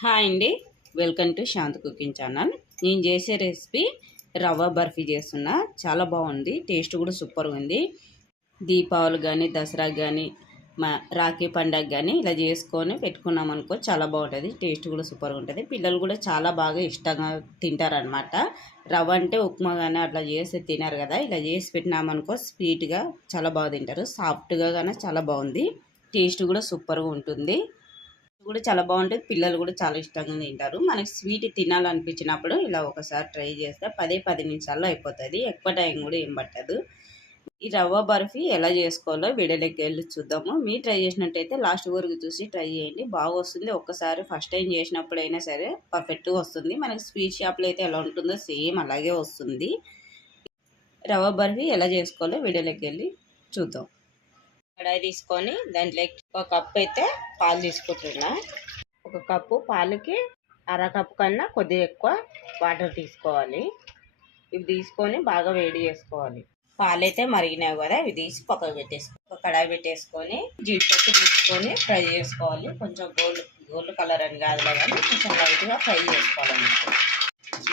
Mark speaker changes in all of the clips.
Speaker 1: Hi అండి. Welcome to Shanth cooking channel. నేను చేసే రెసిపీ రవ్వ బర్ఫీ చేస్తున్నా. చాలా బాగుంది. టేస్ట్ కూడా సూపర్గా ఉంది. దీపావళి కానీ దసరా కానీ మా రాఖీ పండగ కానీ ఇలా చేసుకొని పెట్టుకున్నాం అనుకో చాలా బాగుంటుంది. టేస్ట్ కూడా సూపర్గా ఉంటుంది. పిల్లలు కూడా చాలా బాగా ఇష్టంగా తింటారనమాట రవ్వ అంటే ఉప్మా కానీ అట్లా చేసి తినారు కదా. ఇలా చేసి పెట్టినామనుకో స్వీట్గా చాలా బాగా తింటారు. సాఫ్ట్గా కానీ చాలా బాగుంది. టేస్ట్ కూడా సూపర్గా ఉంటుంది. కూడా చాలా బాగుంటుంది. పిల్లలు కూడా చాలా ఇష్టంగా తింటారు. మనకి స్వీట్ తినాలనిపించినప్పుడు ఇలా ఒకసారి ట్రై చేస్తే పదే పది నిమిషాల్లో అయిపోతుంది. ఎక్కువ టైం కూడా ఏం పట్టదు. ఈ రవ్వ బర్ఫీ ఎలా చేసుకోవాలో వీడియోలోకి వెళ్ళి చూద్దాము. మీరు ట్రై చేసినట్టయితే లాస్ట్ వరకు చూసి ట్రై చేయండి. బాగా వస్తుంది. ఒక్కసారి ఫస్ట్ టైం చేసినప్పుడు అయినా సరే పర్ఫెక్ట్గా వస్తుంది. మనకి స్వీట్ షాప్లో అయితే ఎలా ఉంటుందో సేమ్ అలాగే వస్తుంది. రవ్వ బర్ఫీ ఎలా చేసుకోవాలో వీడియోలోకి వెళ్ళి చూద్దాం. కడాయి తీసుకొని దాంట్లోకి ఒక కప్పు అయితే పాలు తీసుకుంటున్నా. ఒక కప్పు పాలకి అర కప్పు కన్నా కొద్దిగా ఎక్కువ వాటర్ తీసుకోవాలి. ఇవి తీసుకొని బాగా వేడి చేసుకోవాలి. పాలు అయితే మరిగినాయి కదా ఇవి తీసి పక్కకు పెట్టేసుకో ఒక కడాయి పెట్టేసుకొని జీడిపప్పు తీసుకొని ఫ్రై చేసుకోవాలి. కొంచెం గోల్డ్ గోల్డ్ కలర్ అని కాదు కానీ కొంచెం లైట్గా ఫ్రై చేసుకోవాలన్నమాట.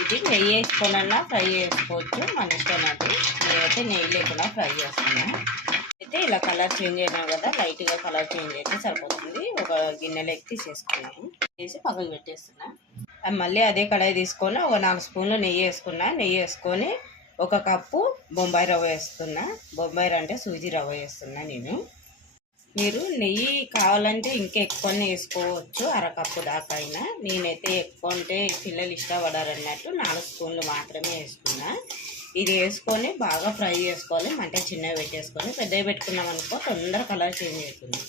Speaker 1: ఇది నెయ్యి వేసుకోనన్నా ఫ్రై చేసుకోవచ్చు మన ఇష్టం అది. నేనైతే నెయ్యి లేకుండా ఫ్రై చేస్తున్నాను ఇలా కలర్ చేంజ్ అయినా కదా లైట్గా కలర్ చేంజ్ అయితే సరిపోతుంది. ఒక గిన్నెలోకి తీసేసుకున్నాము వేసి పక్కకు పెట్టేస్తున్నా. మళ్ళీ అదే కడాయి తీసుకొని ఒక నాలుగు స్పూన్లు నెయ్యి వేసుకున్నా. నెయ్యి వేసుకొని ఒక కప్పు బొంబాయి రవ్వ వేస్తున్నా. బొంబాయి రవ్వ అంటే సూజీ రవ్వ వేస్తున్నా నేను. మీరు నెయ్యి కావాలంటే ఇంకా ఎక్కువనే వేసుకోవచ్చు అరకప్పు దాకా అయినా. నేనైతే ఎక్కువ అంటే పిల్లలు ఇష్టపడారన్నట్టు నాలుగు స్పూన్లు మాత్రమే వేసుకున్నా. ఇది వేసుకొని బాగా ఫ్రై చేసుకోవాలి. మంట చిన్నవి పెట్టేసుకొని పెద్దవి పెట్టుకున్నాం అనుకో తొందర కలర్ చేంజ్ అవుతుంది.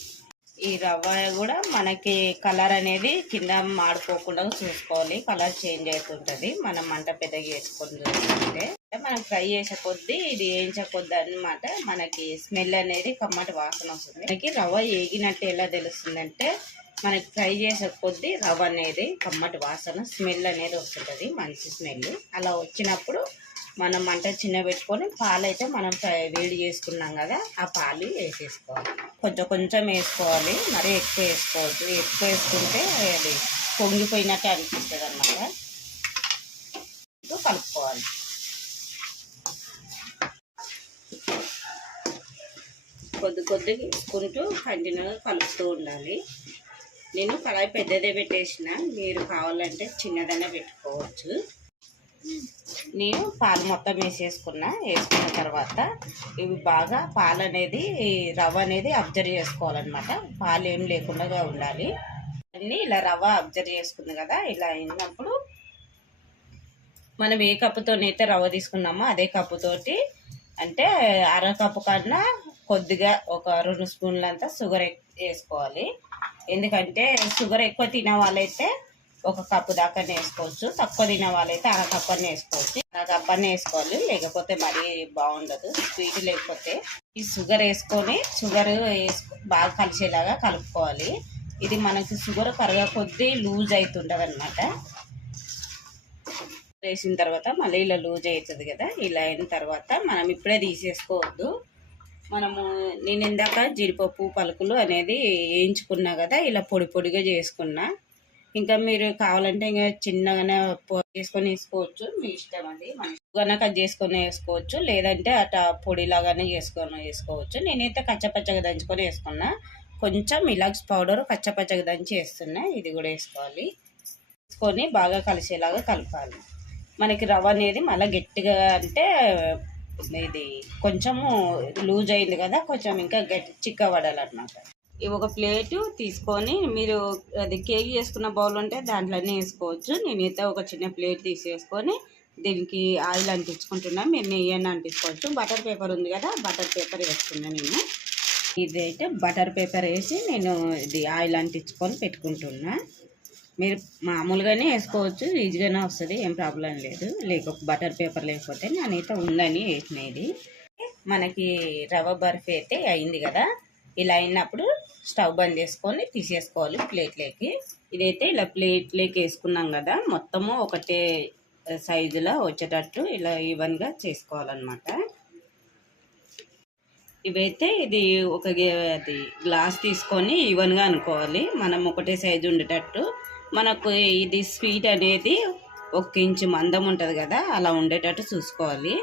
Speaker 1: ఈ రవ్వ కూడా మనకి కలర్ అనేది కింద మాడిపోకుండా చూసుకోవాలి. కలర్ చేంజ్ అవుతుంటుంది. మనం మంట పెద్దగా వేసుకొని చూసుకుంటే. మనం ఫ్రై చేసే కొద్దీ ఇది వేయించకొద్ది అనమాట మనకి స్మెల్ అనేది కమ్మటి వాసన వస్తుంది. మనకి రవ్వ వేగినట్టు ఎలా తెలుస్తుందంటే మనకి ఫ్రై చేసే కొద్దీ రవ్వ అనేది కమ్మటి వాసన స్మెల్ అనేది వస్తుంటుంది. మంచి స్మెల్. అలా వచ్చినప్పుడు మనం మంట చిన్న పెట్టుకొని పాలు అయితే మనం వేడి చేసుకున్నాం కదా ఆ పాలు వేసేసుకోవాలి. కొంచెం కొంచెం వేసుకోవాలి మరీ ఎక్కువ వేసుకోవద్దు. ఎక్కువ వేసుకుంటే అది పొంగిపోయినట్టు అనిపిస్తుంది అన్నమాట. కలుపుకోవాలి. కొద్ది కొద్దిగా వేసుకుంటూ కంటిన్యూగా కలుపుతూ ఉండాలి. నేను కళాయి పెద్దదే పెట్టేసిన. మీరు కావాలంటే చిన్నదనే పెట్టుకోవచ్చు. నేను పాలు మొత్తం వేసేసుకున్నా. వేసుకున్న తర్వాత ఇవి బాగా పాలు అనేది రవ్వ అనేది అబ్జర్వ్ చేసుకోవాలన్నమాట. పాలు ఏం లేకుండా ఉండాలి. అన్నీ ఇలా రవ్వ అబ్జర్వ్ చేసుకుంది కదా ఇలా అయినప్పుడు మనం ఏ కప్పుతోనైతే రవ్వ తీసుకున్నామో అదే కప్పుతోటి అంటే అర కప్పు కన్నా కొద్దిగా ఒక రెండు స్పూన్లంతా షుగర్ వేసుకోవాలి. ఎందుకంటే షుగర్ ఎక్కువ తినే వాళ్ళైతే ఒక కప్పు దాకా వేసుకోవచ్చు తక్కువ తినే వాళ్ళైతే అర కప్పని వేసుకోవచ్చు. అర కప్పని వేసుకోవాలి. లేకపోతే మరీ బాగుండదు. స్వీట్ లేకపోతే ఈ షుగర్ వేసుకొని షుగర్ వేసుకో బాగా కలిసేలాగా కలుపుకోవాలి. ఇది మనకి షుగర్ కరగ కొద్దీ లూజ్ అవుతుంటుంది అనమాట వేసిన తర్వాత మళ్ళీ ఇలా లూజ్ అవుతుంది కదా. ఇలా అయిన తర్వాత మనం ఇప్పుడే తీసేసుకోవద్దు. మనము నేను ఇందాక జీడిపప్పు పలుకులు అనేది వేయించుకున్నా కదా ఇలా పొడి పొడిగా చేసుకున్నా. ఇంకా మీరు కావాలంటే ఇంకా చిన్నగానే చేసుకొని వేసుకోవచ్చు. మీ ఇష్టం అండి మంచిగా కట్ చేసుకొని వేసుకోవచ్చు. లేదంటే అట్లా పొడిలాగానే చేసుకొని వేసుకోవచ్చు. నేనైతే కచ్చపచ్చగా దంచుకొని వేసుకున్నా. కొంచెం ఇలాక్స్ పౌడర్ కచ్చపచ్చగా దంచి వేస్తున్నా. ఇది కూడా వేసుకోవాలి. వేసుకొని బాగా కలిసేలాగా కలపాలి. మనకి రవ్వ అనేది మళ్ళీ గట్టిగా అంటే ఇది కొంచెము లూజ్ అయింది కదా కొంచెం ఇంకా గట్టి చిక్కబడాలన్నమాట. ఒక ప్లేటు తీసుకొని మీరు అది కేక్ చేసుకున్న బౌల్ ఉంటే దాంట్లోనే వేసుకోవచ్చు. నేనైతే ఒక చిన్న ప్లేట్ తీసేసుకొని దీనికి ఆయిల్ అంటించుకుంటున్నా. మీరు నెయ్యి అంటించుకోవచ్చు. బటర్ పేపర్ ఉంది కదా బటర్ పేపర్ వేసుకున్నాను నేను. ఇది అయితే బటర్ పేపర్ వేసి నేను ఇది ఆయిల్ అంటించుకొని పెట్టుకుంటున్నా. మీరు మామూలుగానే వేసుకోవచ్చు ఈజీగానే వస్తుంది ఏం ప్రాబ్లం లేదు. లేక బటర్ పేపర్ లేకపోతే నేనైతే ఉందని వేసినది. మనకి రవ్వ బర్ఫీ అయితే అయింది కదా ఇలా అయినప్పుడు స్టవ్ బంద్ చేసుకొని తీసేసుకోవాలి ప్లేట్లోకి. ఇదైతే ఇలా ప్లేట్లోకి వేసుకున్నాం కదా మొత్తము ఒకటే సైజులో వచ్చేటట్టు ఇలా ఈవెన్గా చేసుకోవాలన్నమాట. ఇవైతే ఇది ఒక గే- అది గ్లాస్ తీసుకొని ఈవెన్గా అనుకోవాలి. మనం ఒకటే సైజు ఉండేటట్టు. మనకు ఇది స్వీట్ అనేది ఒక ఇంచు మందం ఉంటుంది కదా అలా ఉండేటట్టు చూసుకోవాలి.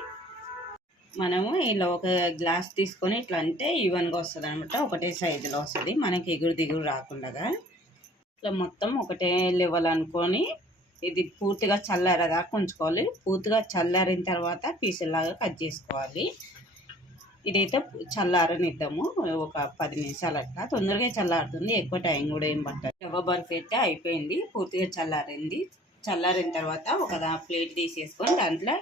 Speaker 1: మనము ఇలా ఒక గ్లాస్ తీసుకొని ఇట్లా అంటే ఈవెన్గా వస్తుంది అనమాట ఒకటే సైజులో వస్తుంది. మనకి ఎగురు దిగురు రాకుండా ఇట్లా మొత్తం ఒకటే లెవెల్ అనుకొని ఇది పూర్తిగా చల్లారేదాకా ఉంచుకోవాలి పూర్తిగా చల్లారిన తర్వాత పీసులాగా కట్ చేసుకోవాలి. ఇదైతే చల్లారనిద్దాము. ఒక పది నిమిషాలు అట్లా. తొందరగా చల్లారుతుంది. ఎక్కువ టైం కూడా ఏం పట్టదు. రవ్వ బర్ఫీ అయితే అయిపోయింది. పూర్తిగా చల్లారింది. చల్లారిన తర్వాత ఒక ప్లేట్ తీసేసుకొని దాంట్లో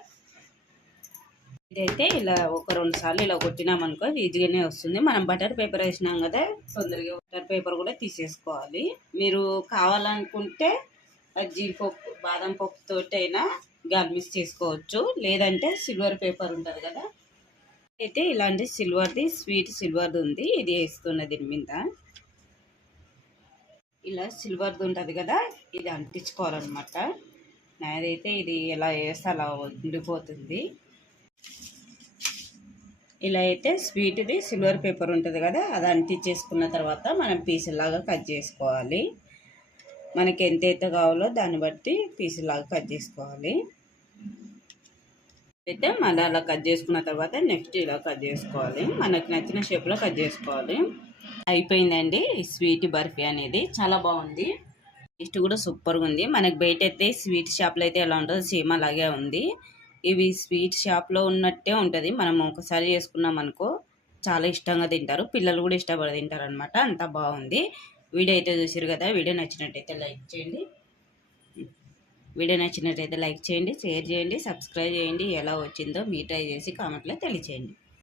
Speaker 1: ఇదైతే ఇలా ఒక రెండు సార్లు ఇలా కొట్టినామనుకో ఈజీగానే వస్తుంది. మనం బటర్ పేపర్ వేసినాం కదా తొందరగా బటర్ పేపర్ కూడా తీసేసుకోవాలి. మీరు కావాలనుకుంటే జీడిపప్పు బాదం పప్పుతో తోటి అయినా గార్మిక్స్ చేసుకోవచ్చు. లేదంటే సిల్వర్ పేపర్ ఉంటుంది కదా. అయితే ఇలాంటి సిల్వర్ది స్వీట్ సిల్వర్ది ఉంది. ఇది వేస్తున్న దీని మీద. ఇలా సిల్వర్ది ఉంటుంది కదా ఇది అంటించుకోవాలన్నమాట. నాదైతే ఇది ఎలా వేస్తే అలా ఉండిపోతుంది. ఇలా అయితే స్వీట్ది సిల్వర్ పేపర్ ఉంటుంది కదా అది అంటించేసుకున్న తర్వాత మనం పీసులాగా కట్ చేసుకోవాలి. మనకి ఎంతైతే కావాలో దాన్ని బట్టి పీసులాగా కట్ చేసుకోవాలి. అయితే మళ్ళీ అలా కట్ చేసుకున్న తర్వాత నెక్స్ట్ ఇలా కట్ చేసుకోవాలి. మనకు నచ్చిన షేప్లో కట్ చేసుకోవాలి. అయిపోయిందండి ఈ స్వీట్ బర్ఫీ అనేది. చాలా బాగుంది. టేస్ట్ కూడా సూపర్గా ఉంది. మనకి బయట అయితే స్వీట్ షాప్లో అయితే ఎలా ఉంటుందో సేమ్ అలాగే ఉంది. ఇవి స్వీట్ షాప్లో ఉన్నట్టే ఉంటుంది. మనం ఒకసారి చేసుకున్నాం అనుకో చాలా ఇష్టంగా తింటారు. పిల్లలు కూడా ఇష్టపడి తింటారు అనమాట అంత బాగుంది. వీడియో అయితే చూసారు కదా వీడియో నచ్చినట్టయితే లైక్ చేయండి. వీడియో నచ్చినట్టయితే లైక్ చేయండి షేర్ చేయండి సబ్స్క్రైబ్ చేయండి. ఎలా వచ్చిందో మీ ట్రై చేసి కామెంట్లో తెలియచేయండి.